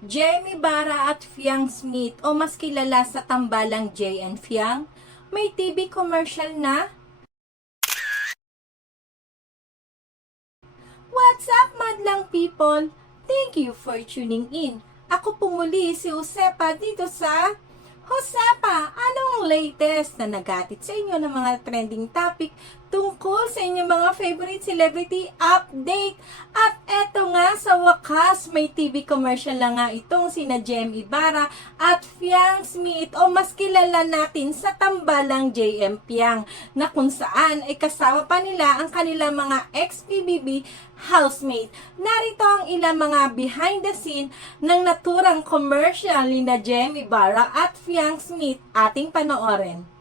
Jamie Bara at Fiang Smith o mas kilala sa tambalang Jay and Fiang, may TV commercial na. What's up, madlang people? Thank you for tuning in. Ako po muli si Josepa dito sa Josepa, anong latest na nagatid sa inyo ng mga trending topic tungkol sa inyong mga favorite celebrity update? At eto nga, sa wakas, may TV commercial na nga itong sina Jem Ibarra at Fiang Smith o mas kilala natin sa tambalang JM Piang na kung saan ay kasama pa nila ang kanilang mga ex-PBB housemate. Narito ang ilang mga behind the scene ng naturang commercial ni na Jem Ibarra at Fiang Smith ating panoorin.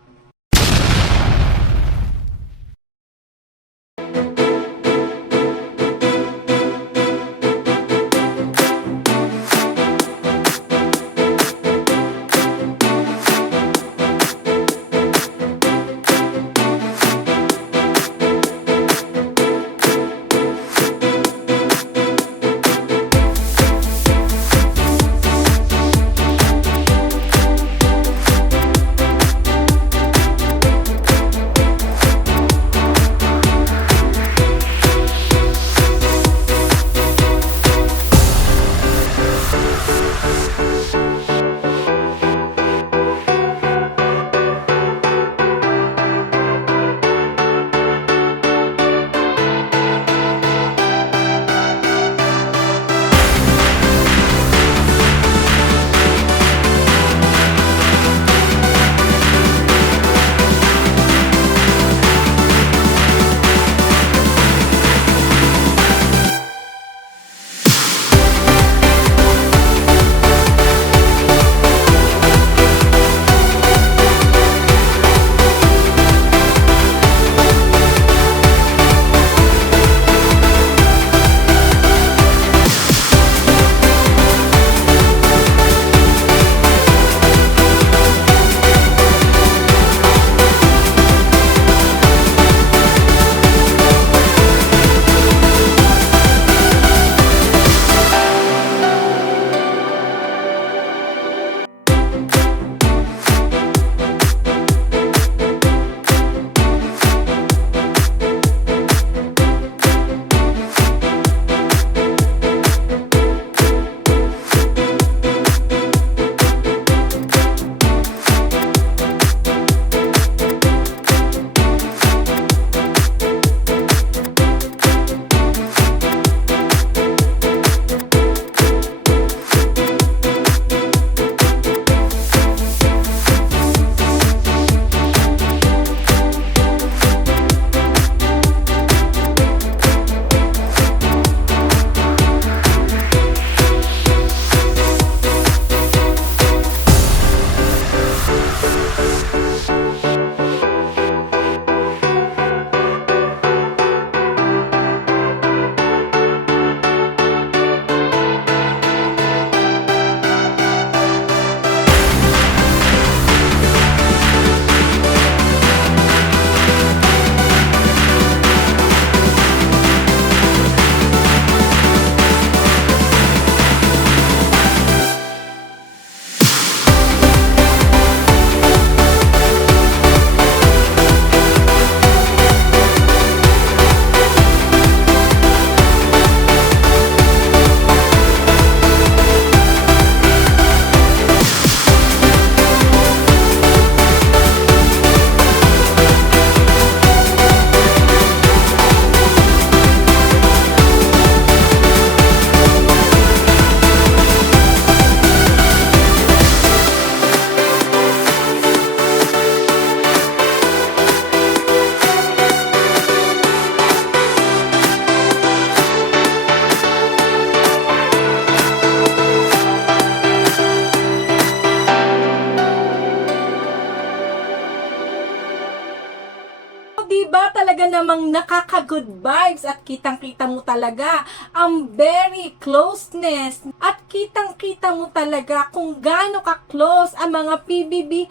Di ba talaga namang nakaka-good vibes at kitang-kita mo talaga ang very closeness at kitang-kita mo talaga kung gaano ka-close ang mga PBB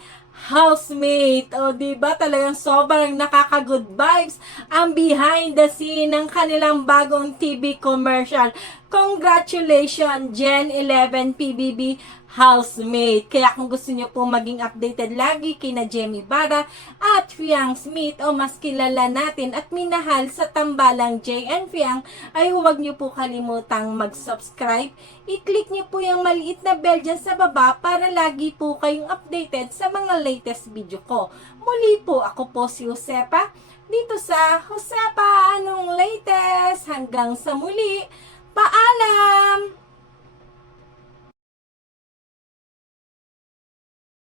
housemate. O, di ba talagang sobrang nakaka-good vibes ang behind the scene ng kanilang bagong TV commercial. Congratulations, Gen 11 PBB housemate. Kaya kung gusto niyo po maging updated lagi kina Jemmy Bara at Fiang Smith o mas kilala natin at minahal sa tambalang J and Fiang ay huwag niyo po kalimutang mag-subscribe. I-click niyo po yung maliit na bell dyan sa baba para lagi po kayong updated sa mga latest video ko. Muli po, ako po si Josepa dito sa Josepa Anong Latest. Hanggang sa muli, paalam!